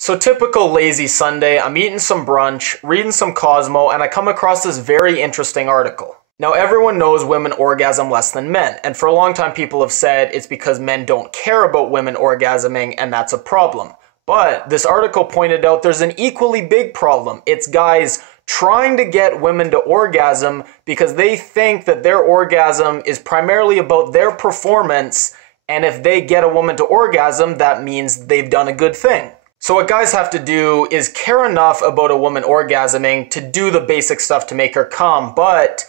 So typical lazy Sunday, I'm eating some brunch, reading some Cosmo, and I come across this very interesting article. Now everyone knows women orgasm less than men, and for a long time people have said it's because men don't care about women orgasming and that's a problem. But this article pointed out there's an equally big problem. It's guys trying to get women to orgasm because they think that their orgasm is primarily about their performance, and if they get a woman to orgasm, that means they've done a good thing. So what guys have to do is care enough about a woman orgasming to do the basic stuff to make her come, but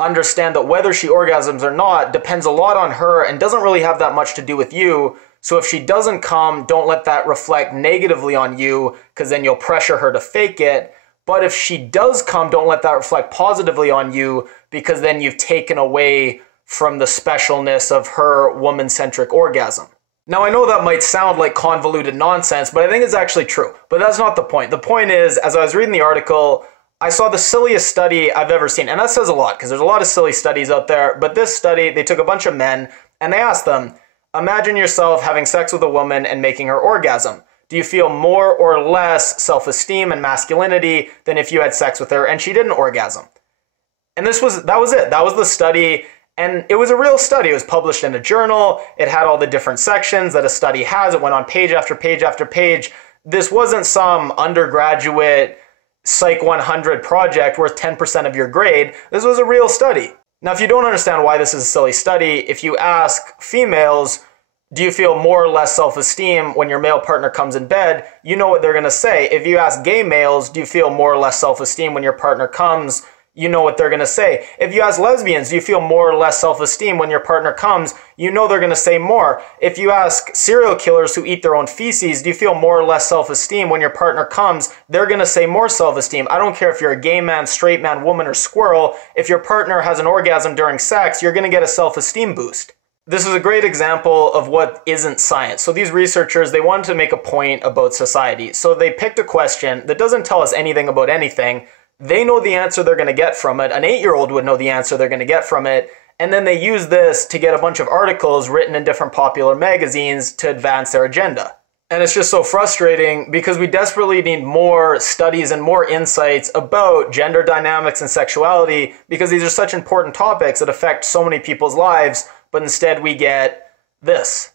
understand that whether she orgasms or not depends a lot on her and doesn't really have that much to do with you. So if she doesn't come, don't let that reflect negatively on you, because then you'll pressure her to fake it. But if she does come, don't let that reflect positively on you, because then you've taken away from the specialness of her woman-centric orgasm. Now, I know that might sound like convoluted nonsense, but I think it's actually true. But that's not the point. The point is, as I was reading the article, I saw the silliest study I've ever seen. And that says a lot, because there's a lot of silly studies out there. But this study, they took a bunch of men, and they asked them, imagine yourself having sex with a woman and making her orgasm. Do you feel more or less self-esteem and masculinity than if you had sex with her and she didn't orgasm? And that was it. That was the study. And it was a real study. It was published in a journal. It had all the different sections that a study has. It went on page after page after page. This wasn't some undergraduate Psych 100 project worth 10% of your grade. This was a real study. Now, if you don't understand why this is a silly study, if you ask females, do you feel more or less self-esteem when your male partner comes in bed? You know what they're going to say. If you ask gay males, do you feel more or less self-esteem when your partner comes? You know what they're going to say. If you ask lesbians, do you feel more or less self-esteem when your partner comes? You know they're going to say more. If you ask serial killers who eat their own feces, do you feel more or less self-esteem when your partner comes? They're going to say more self-esteem. I don't care if you're a gay man, straight man, woman, or squirrel. If your partner has an orgasm during sex, you're going to get a self-esteem boost. This is a great example of what isn't science. So these researchers, they wanted to make a point about society. So they picked a question that doesn't tell us anything about anything. They know the answer they're going to get from it. An 8-year-old would know the answer they're going to get from it. And then they use this to get a bunch of articles written in different popular magazines to advance their agenda. And it's just so frustrating because we desperately need more studies and more insights about gender dynamics and sexuality, because these are such important topics that affect so many people's lives, but instead we get this.